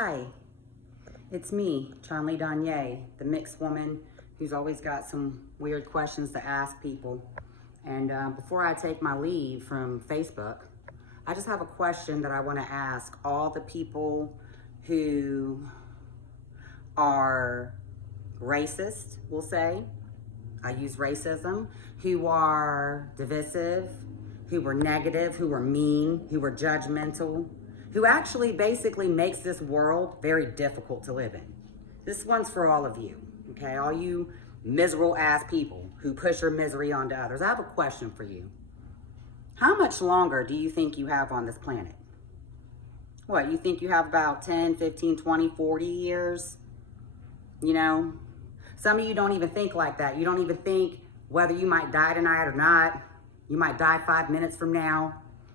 Hi, it's me, Chanley Danye, the mixed woman who's always got some weird questions to ask people. And before I take my leave from Facebook, I just have a question that I want to ask all the people who are racist, we'll say. I use racism, who are divisive, who are negative, who are mean, who are judgmental, who actually basically makes this world very difficult to live in. This one's for all of you, okay? All you miserable ass people who push your misery onto others. I have a question for you. How much longer do you think you have on this planet? What, you think you have about 10, 15, 20, 40 years? You know, some of you don't even think like that. You don't even think whether you might die tonight or not. You might die 5 minutes from now.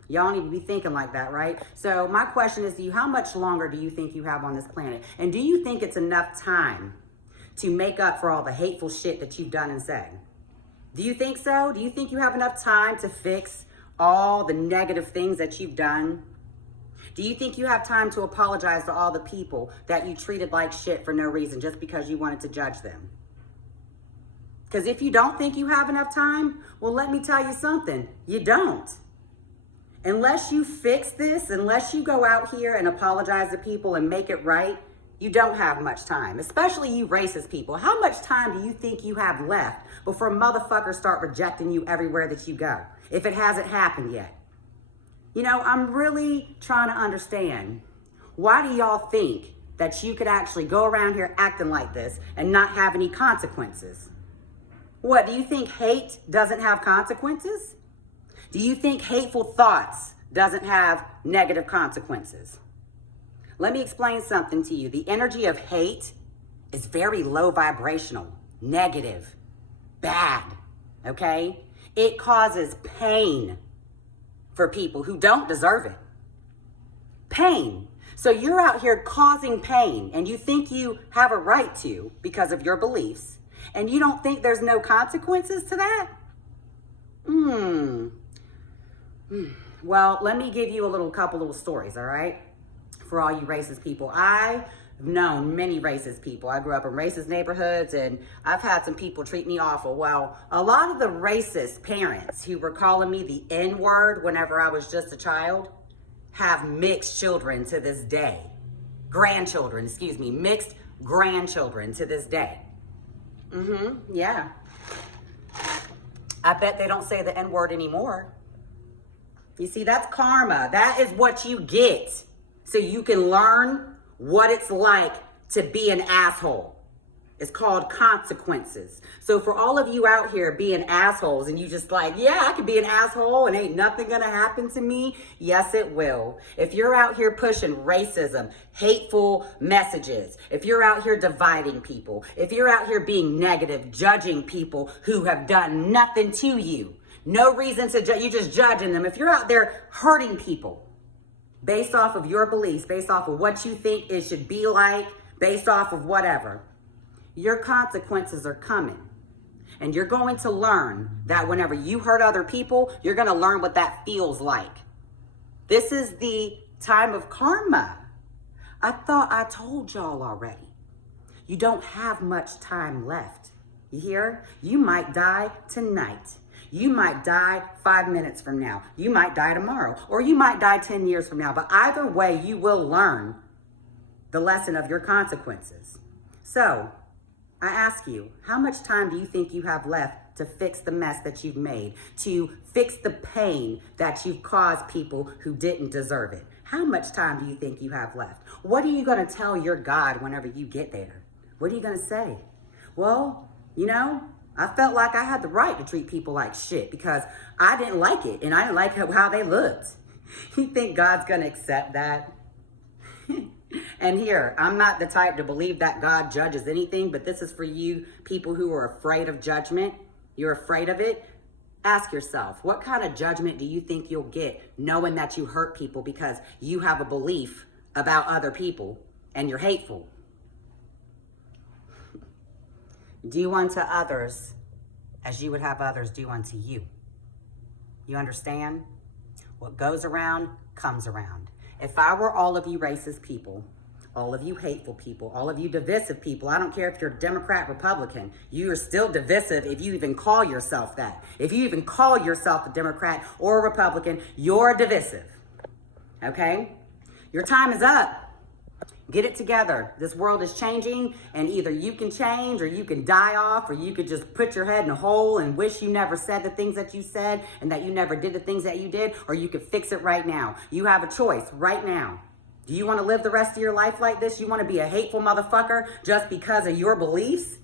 Y'all need to be thinking like that, right? So my question is to you, how much longer do you think you have on this planet? And do you think it's enough time to make up for all the hateful shit that you've done and said? Do you think so? Do you think you have enough time to fix all the negative things that you've done? Do you think you have time to apologize to all the people that you treated like shit for no reason just because you wanted to judge them? Because if you don't think you have enough time, well, let me tell you something. You don't. Unless you fix this, unless you go out here and apologize to people and make it right, you don't have much time, especially you racist people. How much time do you think you have left before motherfuckers start rejecting you everywhere that you go, if it hasn't happened yet? You know, I'm really trying to understand, why do y'all think that you could actually go around here acting like this and not have any consequences? What, do you think hate doesn't have consequences? Do you think hateful thoughts doesn't have negative consequences? Let me explain something to you. The energy of hate is very low vibrational, negative, bad, okay? It causes pain for people who don't deserve it. Pain. So you're out here causing pain and you think you have a right to because of your beliefs, and you don't think there's no consequences to that? Well, let me give you a couple little stories, all right? For all you racist people. I've known many racist people. I grew up in racist neighborhoods and I've had some people treat me awful. Well, a lot of the racist parents who were calling me the N-word whenever I was just a child have mixed children to this day. Grandchildren, excuse me, mixed grandchildren to this day. Yeah. I bet they don't say the N-word anymore. You see, that's karma. That is what you get. So you can learn what it's like to be an asshole. It's called consequences. So for all of you out here being assholes and you just like, yeah, I could be an asshole and ain't nothing gonna happen to me. Yes, it will. If you're out here pushing racism, hateful messages, if you're out here dividing people, if you're out here being negative, judging people who have done nothing to you, no reason to judge, you're just judging them. If you're out there hurting people based off of your beliefs, based off of what you think it should be like, based off of whatever, your consequences are coming. And you're going to learn that whenever you hurt other people, you're going to learn what that feels like. This is the time of karma. I thought I told y'all already. You don't have much time left. You hear? You might die tonight. You might die 5 minutes from now. You might die tomorrow. Or you might die 10 years from now. But either way, you will learn the lesson of your consequences. So, I ask you, how much time do you think you have left to fix the mess that you've made? To fix the pain that you've caused people who didn't deserve it? How much time do you think you have left? What are you going to tell your God whenever you get there? What are you going to say? Well, you know, I felt like I had the right to treat people like shit because I didn't like it and I didn't like how they looked. You think God's gonna accept that? And here, I'm not the type to believe that God judges anything, but this is for you people who are afraid of judgment. You're afraid of it. Ask yourself, what kind of judgment do you think you'll get knowing that you hurt people because you have a belief about other people and you're hateful? Do unto others as you would have others do unto you. You understand? What goes around comes around. If I were all of you racist people, all of you hateful people, all of you divisive people. I don't care if you're Democrat, Republican. You are still divisive if you even call yourself that. If you even call yourself a Democrat or a Republican, you're divisive. Okay? Your time is up. Get it together. This world is changing, and either you can change or you can die off, or you could just put your head in a hole and wish you never said the things that you said and that you never did the things that you did, or you could fix it right now. You have a choice right now. Do you want to live the rest of your life like this? You want to be a hateful motherfucker just because of your beliefs?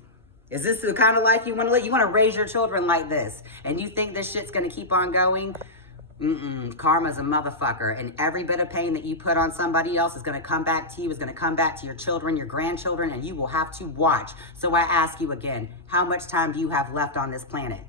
Is this the kind of life you want to live? You want to raise your children like this, and you think this shit's going to keep on going? Karma's a motherfucker, and every bit of pain that you put on somebody else is going to come back to you, is going to come back to your children, your grandchildren, and you will have to watch. So I ask you again, how much time do you have left on this planet?